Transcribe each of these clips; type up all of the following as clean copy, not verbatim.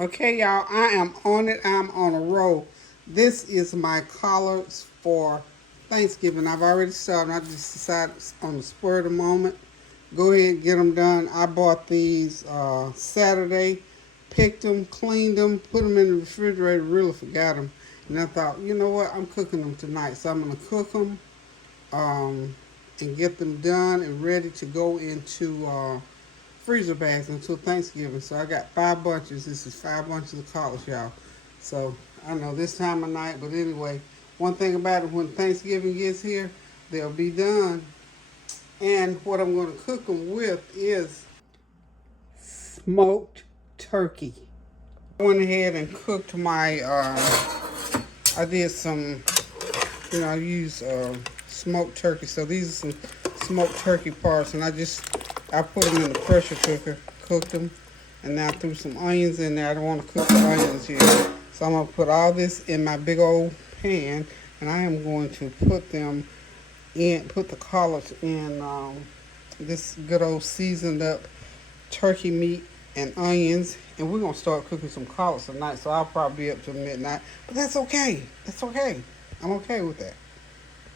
Okay, y'all, I am on it. I'm on a roll. This is my collards for Thanksgiving. I've already started. I just decided on the spur of the moment, go ahead and get them done. I bought these Saturday, picked them, cleaned them, put them in the refrigerator, really forgot them. And I thought, you know what, I'm cooking them tonight. So I'm going to cook them um, and get them done and ready to go into freezer bags until Thanksgiving. So I got 5 bunches. This is 5 bunches of collards, y'all. So I know this time of night, but anyway, one thing about it, when Thanksgiving gets here, they'll be done. And what I'm going to cook them with is smoked turkey. I went ahead and cooked my, I did some, I used smoked turkey. So these are some smoked turkey parts, and I put them in the pressure cooker, cooked them, and now I threw some onions in there. I don't want to cook the onions here. So I'm going to put all this in my big old pan, and I am going to put the collards in this good old seasoned up turkey meat and onions, and we're going to start cooking some collards tonight, so I'll probably be up till midnight, but that's okay. That's okay. I'm okay with that.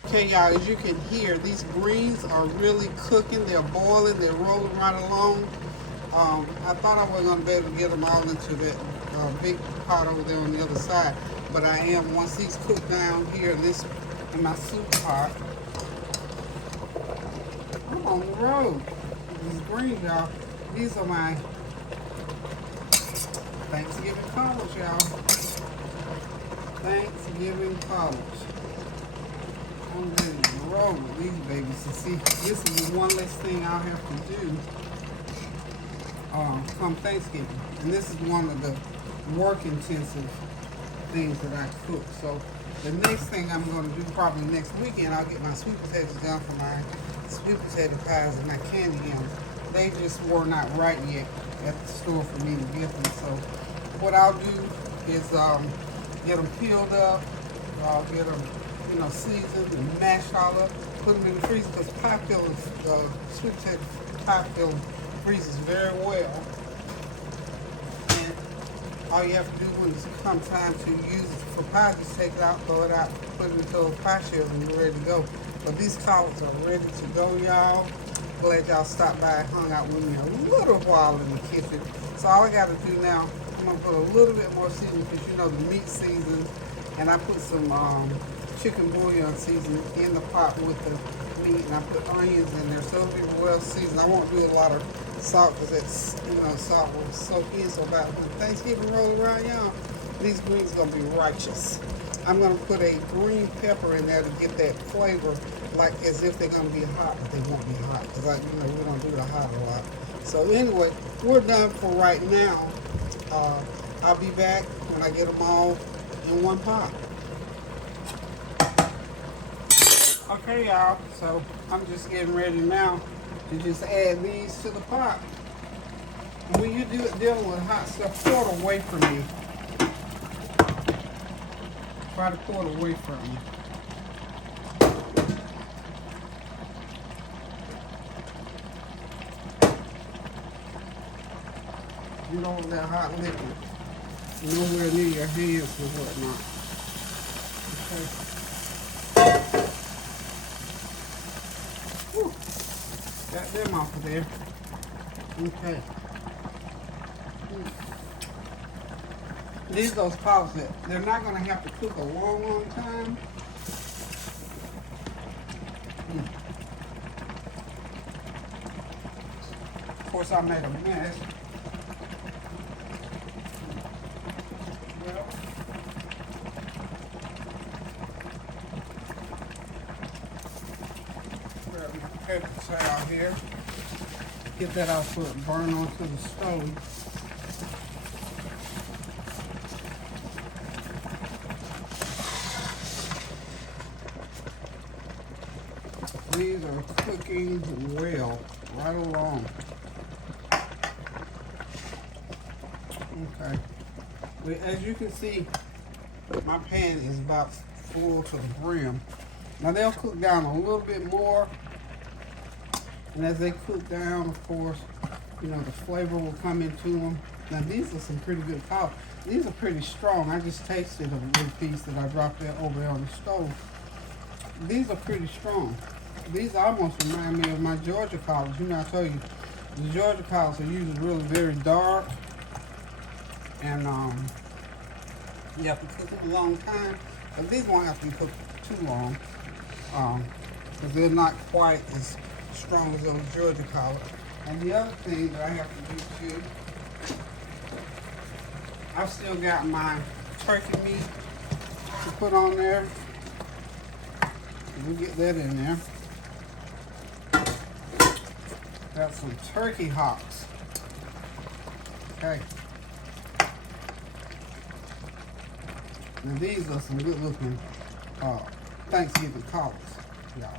Okay, y'all, as you can hear, these greens are really cooking. They're boiling. They're rolling right along. I thought I wasn't going to be able to get them all into that big pot over there on the other side, but I am. Once these cook down here in my soup pot, I'm on the road. These greens, y'all, these are my Thanksgiving collards, y'all. Thanksgiving collards. I'm ready to roll with these babies. And see, this is one less thing I'll have to do come Thanksgiving. And this is one of the work-intensive things that I cook. So the next thing I'm going to do probably next weekend, I'll get my sweet potatoes down for my sweet potato pies and my candy yams. They just were not right yet at the store for me to get them. So what I'll do is get them peeled up. I'll get them, seasoned and mashed all up. Put them in the freezer because pie filling, sweet potato pie filling freezes very well. And all you have to do when it comes time to use it for pie, just take it out, throw it out, put it into those pie shells, and you're ready to go. But these collards are ready to go, y'all. Glad y'all stopped by and hung out with me a little while in the kitchen. So all I got to do now, I'm going to put a little bit more seasoning because the meat seasons, and I put some chicken bouillon seasoning in the pot with the meat, and I put onions in there so it'll be well seasoned. I won't do a lot of salt because that's, salt will soak in. So about when Thanksgiving rolls around, y'all, these greens are going to be righteous. I'm going to put a green pepper in there to get that flavor, like as if they're going to be hot, but they won't be hot because we don't do the hot a lot. So anyway, we're done for right now. I'll be back when I get them all in one pot. Okay, y'all, so I'm just getting ready now to just add these to the pot. And when you're dealing with hot stuff, pour it away from me. Try to pour it away from you. You don't want that hot liquid nowhere near your hands or whatnot. Okay. Whew. Got them off of there. Okay. These those pots that they're not going to have to cook a long time. Of course, I made a mess. Well, grab my paper towel here. Get that out so it burn onto the stove. These are cooking well, right along. Okay. As you can see, my pan is about full to the brim. Now they'll cook down a little bit more, and as they cook down, of course, the flavor will come into them. Now these are some pretty good collards. These are pretty strong. I just tasted a little piece that I dropped there over there on the stove. These are pretty strong. These almost remind me of my Georgia collards. You know, I tell you, the Georgia collards are usually really very dark, and you have to cook them a long time. But these won't have to be cooked too long, because they're not quite as strong as those Georgia collards. And the other thing that I have to do too, I've still got my turkey meat to put on there. We'll get that in there. Got some turkey hocks. Okay. Now these are some good looking Thanksgiving collards, y'all.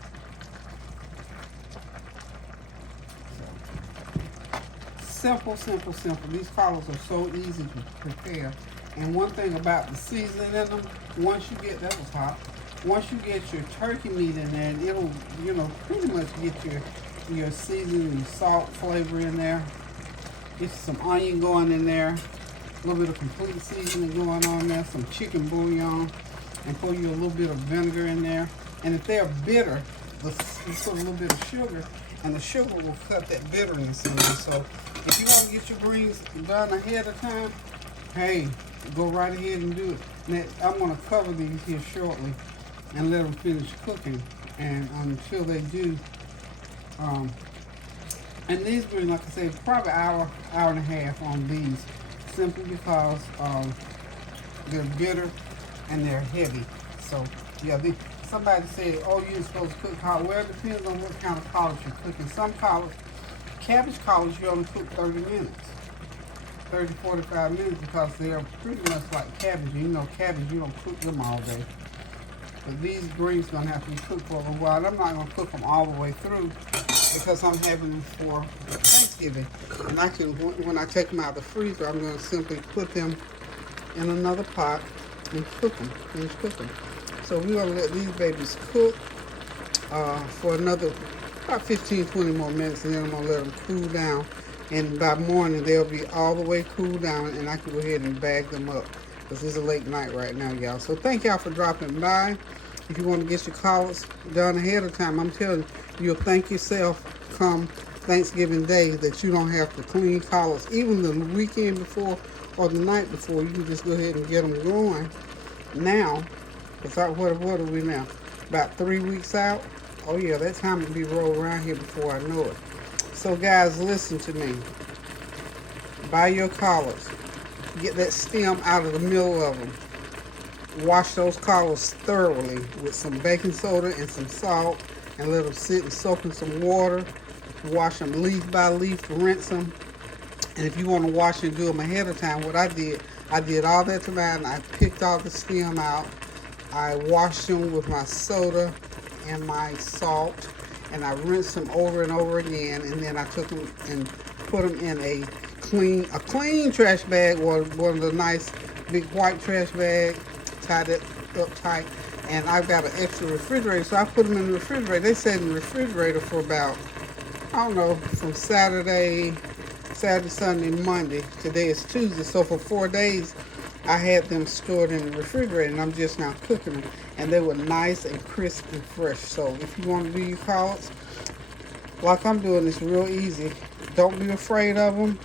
Simple, simple, simple. These collards are so easy to prepare. And one thing about the seasoning in them, once you get, that was hot, once you get your turkey meat in there, it'll, you know, pretty much get your seasoning and salt flavor in there. Get some onion going in there, a little bit of complete seasoning going on there, some chicken bouillon, and pour you a little bit of vinegar in there. And if they're bitter, you put a little bit of sugar, and the sugar will cut that bitterness in there. So if you want to get your greens done ahead of time, hey, go right ahead and do it. Now, I'm going to cover these here shortly and let them finish cooking, and until they do, and these greens, like I said, probably hour and a half on these, simply because they're bitter and they're heavy. So yeah, somebody said, oh, you're supposed to cook collards. Well, it depends on what kind of collards you're cooking. Some collards, cabbage collards, you only cook 30 minutes. 30, 45 minutes, because they are pretty much like cabbage. You know, cabbage, you don't cook them all day. But these greens are going to have to be cooked for a little while. I'm not going to cook them all the way through because I'm having them for Thanksgiving. And I can, when I take them out of the freezer, I'm going to simply put them in another pot and cook them, finish cooking. So we're going to let these babies cook for another about 15, 20 more minutes, and then I'm going to let them cool down. And by morning, they'll be all the way cooled down, and I can go ahead and bag them up, because it's a late night right now, y'all. So thank y'all for dropping by. If you want to get your collards done ahead of time, I'm telling you, you'll thank yourself come Thanksgiving Day that you don't have to clean collards. Even the weekend before or the night before, you can just go ahead and get them going now. Because what are we now? About 3 weeks out? Oh yeah, that time will be rolled around here before I know it. So guys, listen to me. Buy your collards. Get that stem out of the middle of them. Wash those collards thoroughly with some baking soda and some salt, and let them sit and soak in some water. Wash them leaf by leaf, rinse them. And if you want to wash and do them ahead of time, what I did all that tonight. I picked all the stem out. I washed them with my soda and my salt, and I rinsed them over and over again. And then I took them and put them in a clean trash bag, or one of the nice big white trash bags. Tied it up tight. And I've got an extra refrigerator, so I put them in the refrigerator. They sat in the refrigerator for about, I don't know, from Saturday, Sunday, Monday. Today is Tuesday, so for 4 days I had them stored in the refrigerator, and I'm just now cooking them, and they were nice and crisp and fresh. So if you want to do your collards like I'm doing, it's real easy. Don't be afraid of them.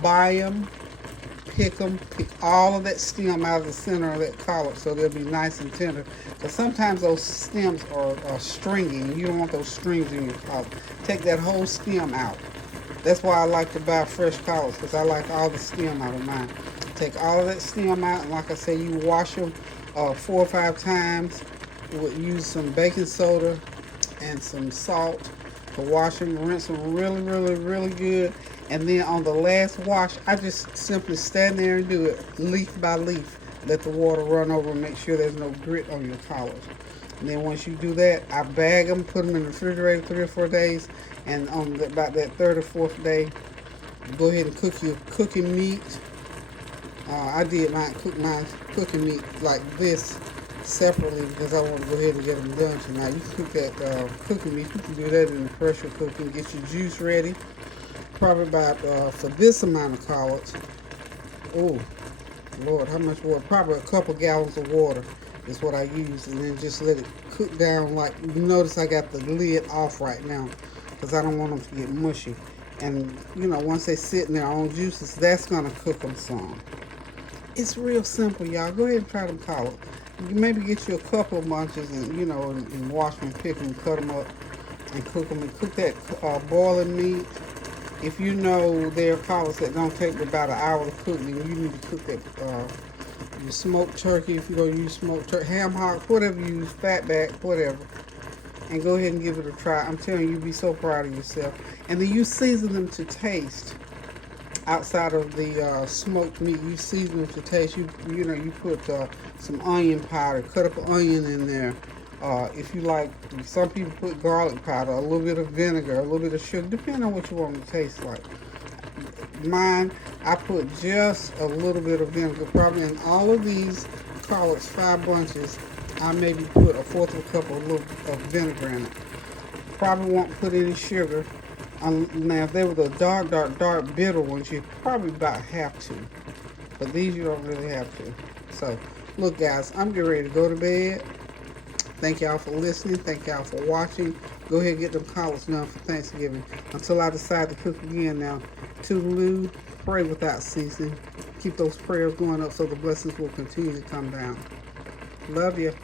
Buy them. Pick them, pick all of that stem out of the center of that collard, so they'll be nice and tender. But sometimes those stems are stringy, and you don't want those strings in your collard. Take that whole stem out. That's why I like to buy fresh collards, because I like all the stem out of mine. Take all of that stem out, and like I say, you wash them 4 or 5 times. Use some baking soda and some salt to wash them. Rinse them really, really, really good. And then on the last wash, I just simply stand there and do it leaf by leaf. Let the water run over and make sure there's no grit on your collards. And then once you do that, I bag them, put them in the refrigerator 3 or 4 days. And on about that 3rd or 4th day, go ahead and cook your cooking meat. I did cook my cooking meat like this separately because I want to go ahead and get them done tonight. You can cook that cooking meat. You can do that in the pressure cooker. Get your juice ready. probably about, for this amount of collards, oh, Lord, how much water? Probably a couple gallons of water is what I use, and then just let it cook down. Like, you notice I got the lid off right now because I don't want them to get mushy. And, you know, once they sit in their own juices, that's going to cook them some. It's real simple, y'all. Go ahead and try them collards. You maybe get you a couple of bunches and, you know, and wash them, pick them, cut them up, and cook them. And cook that boiling meat. If you know there are collards that don't take about an hour to cook, then you need to cook that your smoked turkey, if you're going to use smoked turkey, ham hock, whatever you use, fatback, whatever. And go ahead and give it a try. I'm telling you, you'll be so proud of yourself. And then you season them to taste. Outside of the smoked meat, you season them to taste. You know, you put some onion powder, cut up an onion in there. If you like, some people put garlic powder, a little bit of vinegar, a little bit of sugar, depending on what you want it to taste like. Mine, I put just a little bit of vinegar. Probably in all of these collards, 5 bunches, I maybe put a fourth of a cup of vinegar in it. Probably won't put any sugar. Now, if they were the dark bitter ones, you probably about have to. But these you don't really have to. So, look guys, I'm getting ready to go to bed. Thank y'all for listening. Thank y'all for watching. Go ahead and get them collards done for Thanksgiving. Until I decide to cook again now. Toodaloo, pray without ceasing. Keep those prayers going up so the blessings will continue to come down. Love you.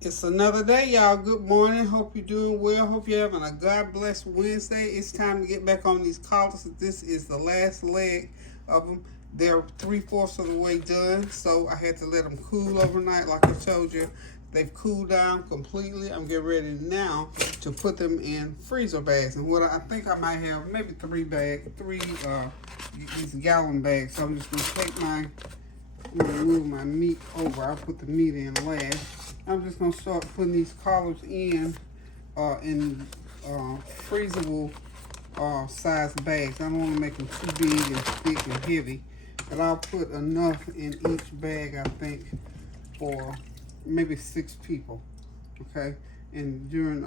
It's another day, y'all. Good morning. Hope you're doing well. Hope you're having a God-blessed Wednesday. It's time to get back on these collards. This is the last leg of them. They're 3/4 of the way done, so I had to let them cool overnight. Like I told you, they've cooled down completely. I'm getting ready now to put them in freezer bags. And what I think I might have, maybe 3 these gallon bags. So I'm just going to take I'm going to move my meat over. I'll put the meat in last. I'm just going to start putting these collards in freezable size bags. I don't want to make them too big and thick and heavy. But I'll put enough in each bag, I think, for maybe 6 people. Okay? And during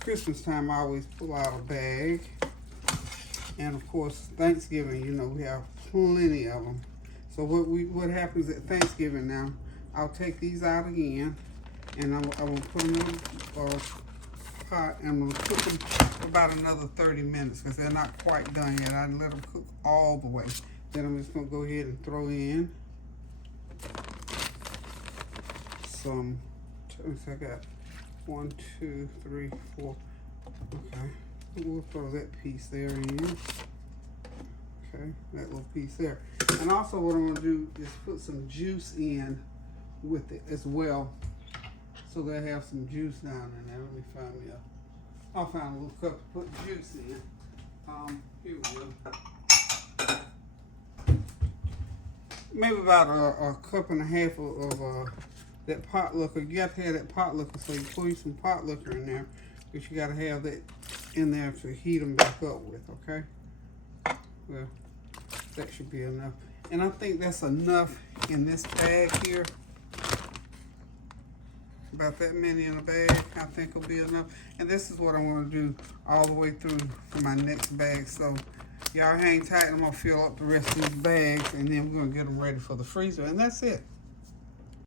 Christmas time, I always pull out a bag. And of course, Thanksgiving, you know, we have plenty of them. So what happens at Thanksgiving now, I'll take these out again, and I will put them in a pot, and I'm going to cook them for about another 30 minutes because they're not quite done yet. I let them cook all the way. Then I'm just going to go ahead and throw in some, I got 1, 2, 3, 4. Okay, we'll throw that piece there in. Okay, that little piece there. And also what I'm going to do is put some juice in with it as well. So they have some juice down in there. Let me find me I'll find a little cup to put juice in. Here we go. Maybe about a cup and a half of that pot liquor. You got to have that pot liquor, so you pour you some pot liquor in there. But you got to have that in there to heat them back up with, okay? Well, that should be enough. And I think that's enough in this bag here. About that many in a bag, I think will be enough. And this is what I want to do all the way through for my next bag. So y'all hang tight. I'm going to fill up the rest of these bags, and then we're going to get them ready for the freezer. And that's it.